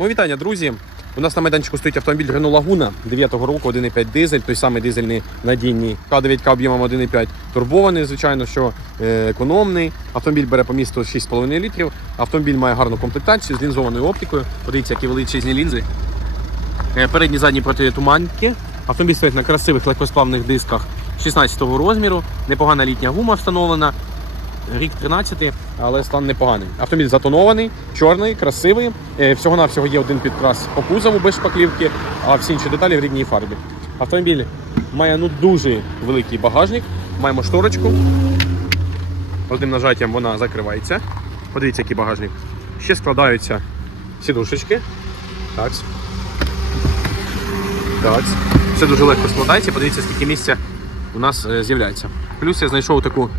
Мої вітання, друзі. У нас на майданчику стоїть автомобіль Renault Laguna 9-го року, 1,5 дизель, той самий дизельний надійний К9К об'ємом 1,5 турбований, звичайно, що е, економний. Автомобіль бере по місту 6,5 літрів. Автомобіль має гарну комплектацію з лінзованою оптикою. Подивіться, які величезні лінзи. Е, Передні задні протитуманки. Автомобіль стоїть на красивих легкосплавних дисках 16-го розміру. Непогана літня гума встановлена. Рік 13, але стан непоганий. Автомобіль затонований, чорний, красивий. Е, Всього-навсього є один підкрас по кузову без шпаклівки, а всі інші деталі в рідній фарбі. Автомобіль має ну, дуже великий багажник. Маємо шторочку. Одним нажаттям вона закривається. Подивіться, який багажник. Ще складаються сідушечки. Так. Так. Все дуже легко складається. Подивіться, скільки місця у нас е, з'являється. Плюс я знайшов таку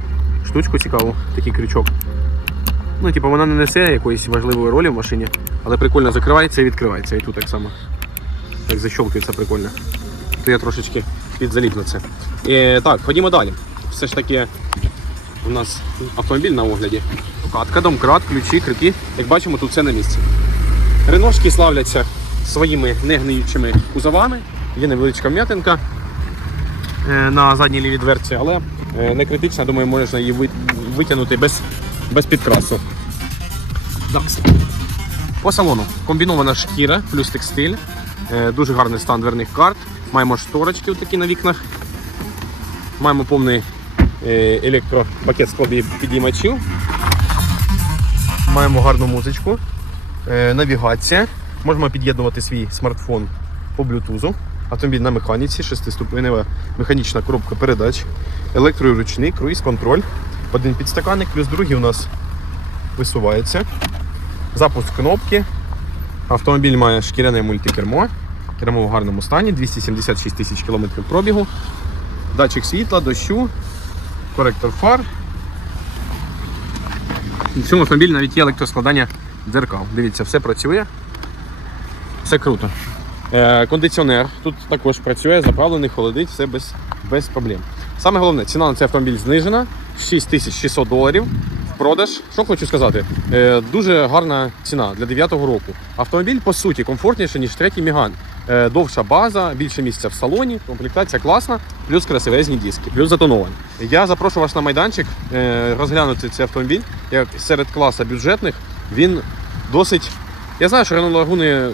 штучку цікаву, такий крючок. Ну, типу, вона не несе якоїсь важливої ролі в машині, але прикольно закривається і відкривається. І тут так само. Так защолкується прикольно. То я трошечки підзаліп на це. Е, так, ходімо далі. Все ж таки у нас автомобіль на огляді. Катка, домкрат, ключі, крики. Як бачимо, тут все на місці. Реношки славляться своїми негниючими кузовами. Є невеличка м'ятинка на задній лівій дверці, але е, не критична, думаю, можна її витягнути без, без підкрасу. По салону комбінована шкіра плюс текстиль. Е, Дуже гарний стан дверних карт. Маємо шторочки такі на вікнах. Маємо повний е, електропакет підіймачів. Маємо гарну музичку. Е, Навігація. Можемо під'єднувати свій смартфон по блютузу. Автомобіль на механіці, шестиступенева механічна коробка передач, електроручний, круїз-контроль. Один підстаканник, плюс другий у нас висувається. Запуск кнопки. Автомобіль має шкіряне мультикермо. Кермо в гарному стані, 276 тисяч кілометрів пробігу. Датчик світла, дощу, коректор фар. В цьому автомобілі навіть є електроскладання дзеркал. Дивіться, все працює. Все круто. Е, кондиціонер тут також працює, заправлений, холодить, все без, без проблем. Саме головне, ціна на цей автомобіль знижена 6600 доларів в продаж. Що хочу сказати, е, дуже гарна ціна для 9-го року. Автомобіль по суті комфортніше, ніж третій Міган. Е, довша база, більше місця в салоні, комплектація класна, плюс красивезні диски, плюс затоновані. Я запрошую вас на майданчик розглянути цей автомобіль як серед класа бюджетних. Він досить. Я знаю, що Renault Лагуни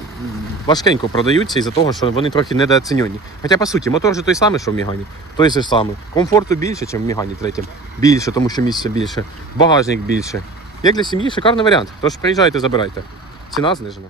важкенько продаються із-за того, що вони трохи недооцінені. Хоча, по суті, мотор же той самий, що в Мігані. Той же самий. Комфорту більше, ніж в Мігані третім. Більше, тому що місця більше. Багажник більше. Як для сім'ї, шикарний варіант. Тож приїжджайте, забирайте. Ціна знижена.